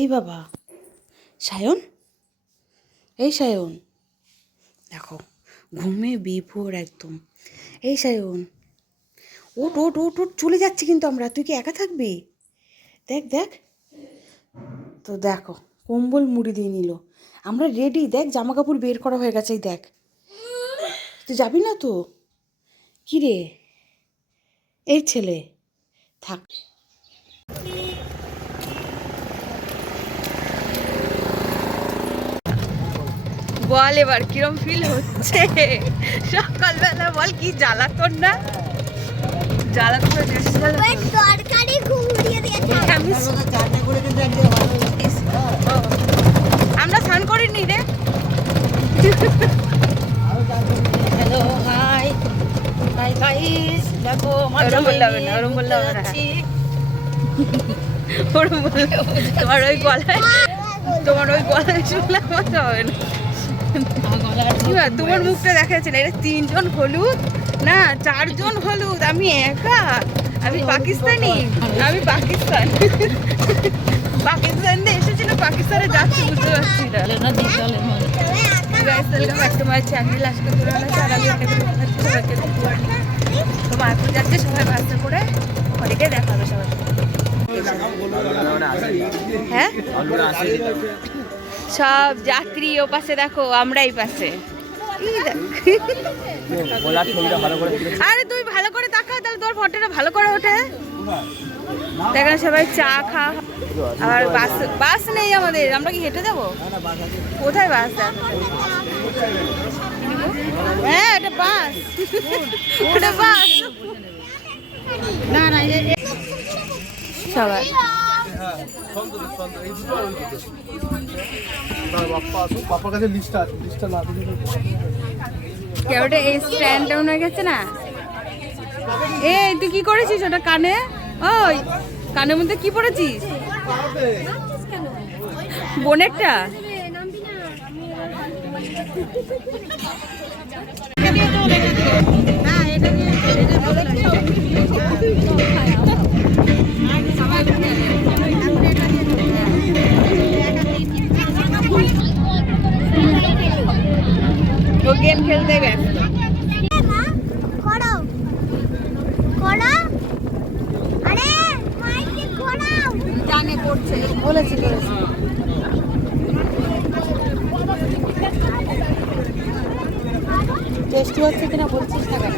এই বাবা সায়ন, এই সায়ন, দেখো ঘুমে বিভোর একদম। এই সায়ন, ওট ওট ওট ওট, চলে যাচ্ছে কিন্তু আমরা। তুই কি একা থাকবি? দেখ দেখ, তো দেখো কম্বল মুড়ি দিয়ে নিল। আমরা রেডি, দেখ জামা কাপড় বের করা হয়ে গেছে। এই দেখ, তুই যাবি না তো? কি রে এই ছেলে, থাক। বল এবার কিরম ফিল হচ্ছে? সকালবেলা বল কি জ্বালাতন না? জ্বালাতন তরকারি ঘুরিয়ে দিয়েছে। আমরা স্নান করিনি রে। হ্যালো হাই হাই গাইস, দেখো ওরম বললে হবে না, ওরম বললে হবে না। ওরম বললে তোমার ওই গলায়, তোমার ওই গলায় শুনলে মজা হবে না। তোমার মুখটা দেখাচ্ছে না। এটা 3 জন হলুদ না 4 জন হলুদ, আমি একা। আমি পাকিস্তানি, আমি পাকিস্তান পাকিস্তান দিয়ে এসেছিল, পাকিস্তানে যাচ্ছি বুঝতে পারছি না। তো মায়াপুর যাচ্ছে, সবাই বাসে করে অনেকে দেখা হবে সবাই। হ্যাঁ সব যাত্রী ও পাশে, দেখো আমরা এই পাশে। আরে তুই ভালো করে তাকা, তাহলে তোর ফটোটা ভালো করে ওঠে। দেখেন সবাই চা খা। আর বাস নেই আমাদের, আমরা কি হেঁটে যাবো? কোথায় বাস? হ্যাঁ এটা বাস, এটা বাস না না। সবাই ওটা এই স্ট্যান্ড ডাউন হয়ে গেছে না? এই তুই কি করেছিস ওটা কানে? ওই কানের মধ্যে কি পড়েছিস? বোনেরটা? ও গেম খেলতে ব্যস্ত। জানে করছে, বলেছি টেস্টি হচ্ছে কিনা বলছিস না কেন?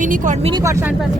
মিনি কর, মিনি কর সান পাস।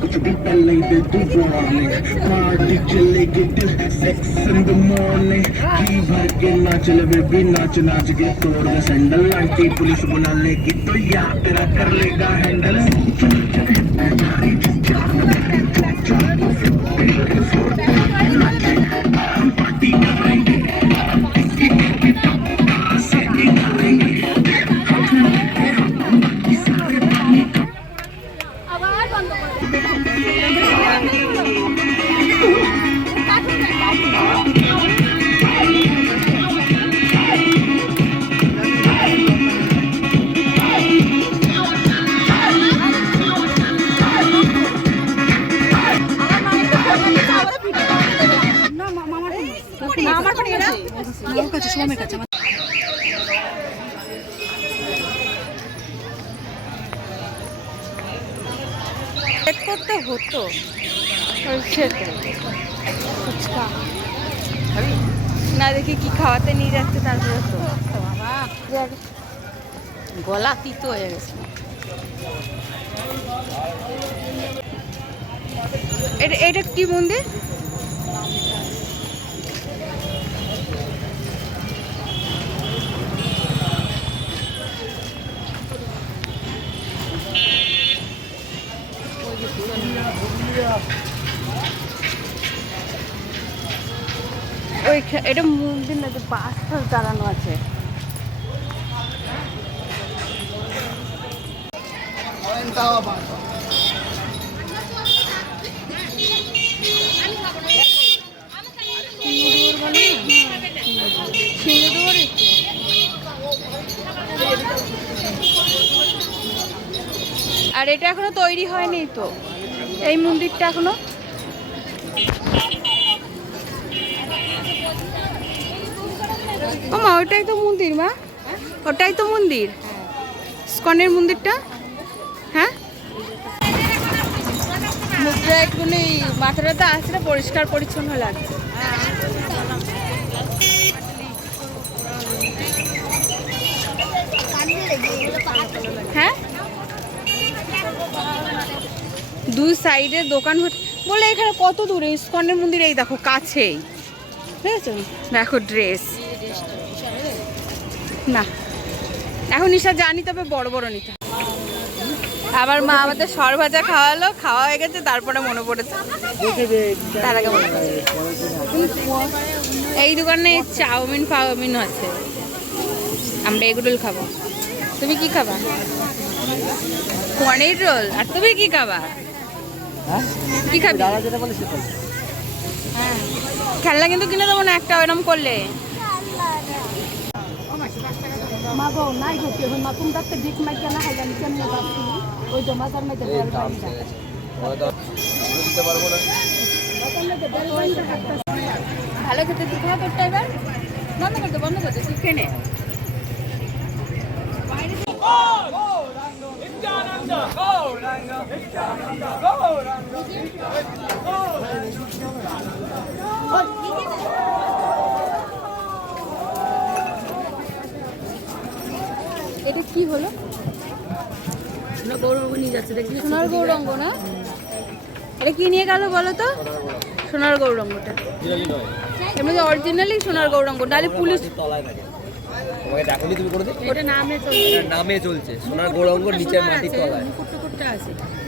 कुछ भी पहले दे तू वार्निंग पार्टी चलेगी till 6 in the morning जी भर के नाच ले बेबी नाच नाच के तोड़ दे सैंडल आंटी पुलिस बुला लेगी तो यार तेरा कर लेगा हैंडल पार्टी करेंगे করতে হতো ফুচকা না দেখি কি খাওয়াতে নিয়ে যাচ্ছে তারপরে তো গলা তিতো হয়ে গেছে। এটা কি মন্দির? ওই এটা মন্দির না, যে বাস টাস দাঁড়ানো আছে। আর এটা এখনো তৈরি হয়নি তো, এই মন্দিরটা এখনো। ও মা, ওটাই তো মন্দির মা, ওটাই তো মন্দির, ইসকনের মন্দিরটা। হ্যাঁ, মুখটা একটুখানি মাথাটা তো আসলে পরিষ্কার পরিচ্ছন্ন লাগছে। হ্যাঁ, দুই সাইডে দোকান বলে এখানে কত দূরে ইসকনের মন্দির, এই দেখো কাছেই, বুঝেছো? দেখো ড্রেস না, এখন নিশা জানি, তবে বড় বড় নিতে। আবার মা আমাদের সর ভাজা খাওয়ালো, খাওয়া হয়ে গেছে, তারপরে মনে পড়েছে, তার আগে মনে পড়েছে। এই দোকানে চাউমিন ফাউমিন আছে, আমরা এগুলোই খাবো। তুমি কি খাবা? পনির রোল। আর তুমি কি খাবা? কি খাবি? খেলনা কিন্তু কিনে দেবো না একটা, ওরম করলে। ভালো খেতে দিতে হবে তোরটা, এবার বন্ধ করতে তুই কেনে। এটা কি হলো? গৌরঙ্গ নিয়ে যাচ্ছে, দেখি সোনার গৌরঙ্গ না? এটা কি নিয়ে গেল বলো তো? সোনার গৌরঙ্গটা এমনি অরিজিনালি সোনার গৌরঙ্গ, নাহলে পুলিশ নামে চলছে সোনার গৌরঙ্গ, নিচের মাটির তলায়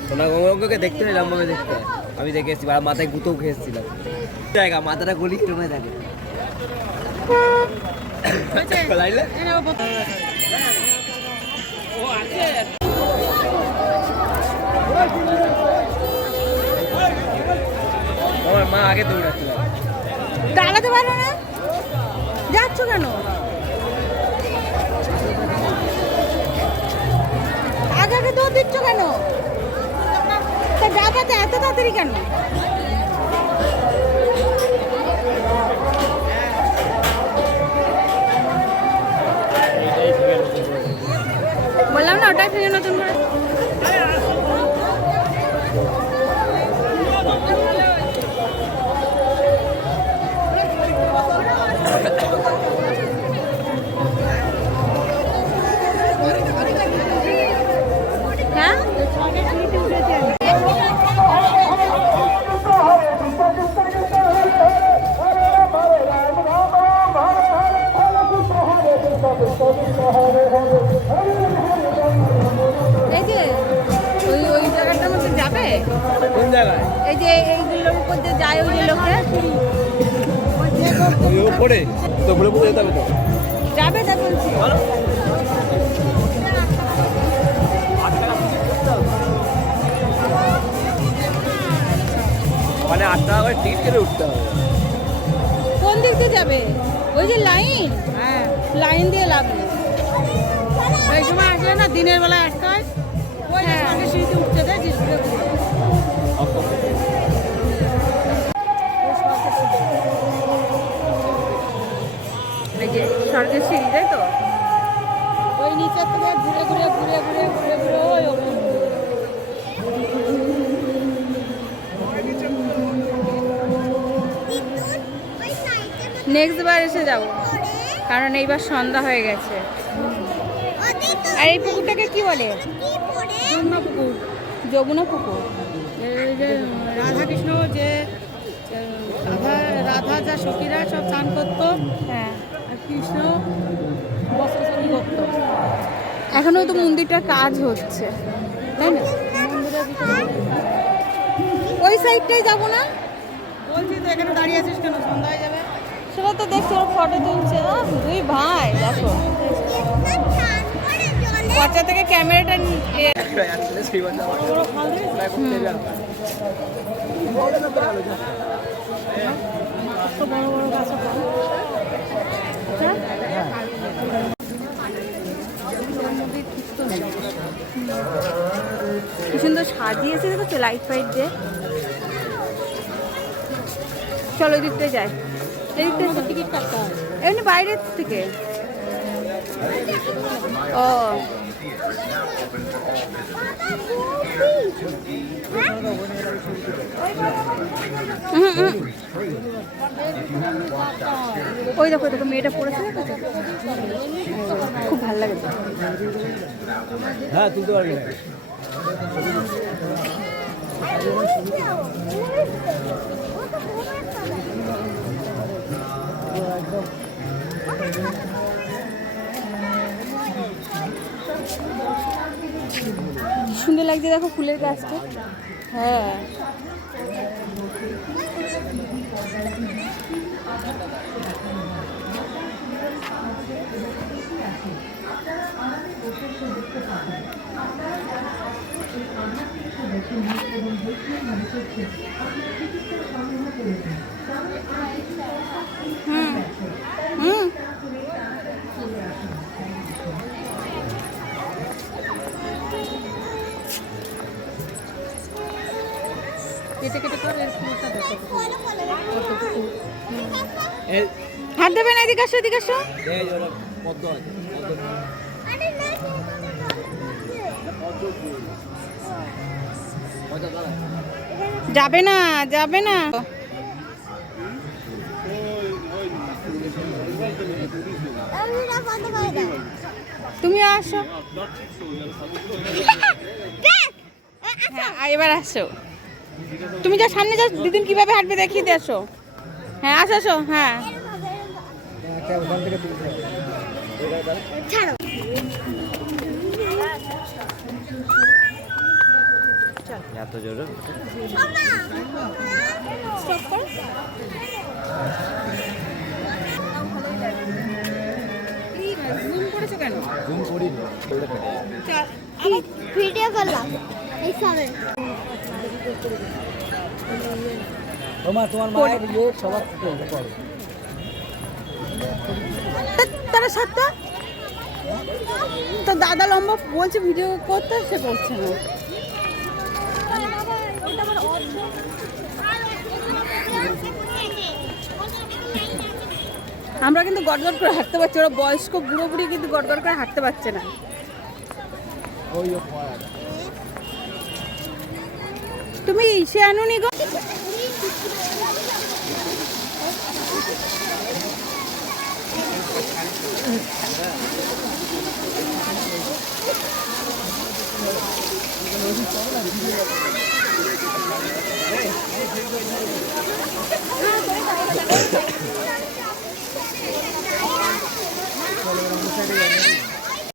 সোনার গৌরঙ্গকে দেখতে হয়, এরকম ভাবে দেখতে হয়। আমি দেখে এসেছি, আর মাথায় গুঁতো খেয়ে এসেছিলাম। জায়গা মাথাটা গলি কেমন থাকে। মা আগে দৌড়াচ্ছিল। দাঁড়াতে পারো না, যাচ্ছ কেন? আগে আগে দৌড় দিচ্ছ কেন? তা যাবাতে এত তাড়াতাড়ি কেন? বললাম না ওটাই ফিরে নতুন করে। হ্যাঁ এই যে ওই ওই জায়গাটার মধ্যে যাবে। কোন জায়গায়? এই যে এইগুলোর উপর যে যায় ওই যে লোকে ওই উপরে তো উপরে উপরে যেতে হবে তো। যাবে তা বলছি। মানে 8 টাকা করে টিকিট কেটে উঠতে হবে। কোন দিক দিয়ে যাবে? ওই যে লাইন, হ্যাঁ লাইন দিয়ে লাগবে। এই সময় আসলে না দিনের বেলা একটা হয়, ওই সঙ্গে সিঁড়িতে উঠতে দেয় যে ঘুরে ঘুরে। এই যে স্বর্গের সিঁড়ি, তাই তো? ওই নিচের থেকে ঘুরে ঘুরে ঘুরে ঘুরে ঘুরে ঘুরে ওই ওপরে। নেক্সট বার এসে যাব, কারণ এইবার সন্ধ্যা হয়ে গেছে। আর এই পুকুরটাকে কি বলে? যমুনা পুকুর। যমুনা পুকুর। এই যে রাধাকৃষ্ণ যে রাধা যা সখীরা সব স্নান করতো, হ্যাঁ আর কৃষ্ণ বস্ত্রচুরি করতো। এখনো তো মন্দিরটার কাজ হচ্ছে, তাই না? মন্দিরের ভিতরে ওই সাইডটাই যাব না? বলছি তো এখানে দাঁড়িয়ে আছিস কেন? সন্ধ্যা হয়ে যাবে। সেটা তো দেখছি ওরা ফটো তুলছে। দুই ভাই দেখো, পচা থেকে ক্যামেরাটা আসলে সেই বন্ধ আমার পুরো খাল দিয়ে প্রায় করতে যাবে। কত বড় বড় গাছ আছে। কি সুন্দর সাজিয়েছে, দেখো লাইট ফাইট দিয়ে। চলো ওই দিকটা যাই। এই দিকটা টিকিট কাটতে হয়। এমনি বাইরের থেকে। ও ওই দেখো দেখো মেয়েটা পড়েছে, দেখো খুব ভালো লাগে। হ্যাঁ তুলতে পারবি না। সুন্দর লাগছে দেখো ফুলের গাছটা। হ্যাঁ হুম হুম কেটে কেটে করে এর ফুলটা দেখো। হাত দেবে না, এদিকে আসো এদিকে আসো। এই যে ওরা পদ্ম আছে, পদ্ম দাঁড়া। যাবে না যাবে না। তুমি আসো। হ্যাঁ এবার আসো। তুমি যা সামনে যাও, দিদিন কিভাবে হাঁটবে দেখিয়ে দিয়ে আসো। হ্যাঁ আসো আসো। হ্যাঁ এত জোরে ঘুম করেছো কেন? ঘুম করিনি। ভিডিও করলাম এই সামনে তোমার মায়ের ইয়ে সবার পড়ে। তারা সাতটা তো দাদা লম্বা বলছে ভিডিও করতে, সে করছে না। আমরা কিন্তু গড়গড় করে হাঁটতে পারছি, ওরা বয়স্ক বুড়ো বুড়ি কিন্তু গড়গড় করে হাঁটতে পারছে না। তুমি সে আনুনি গো।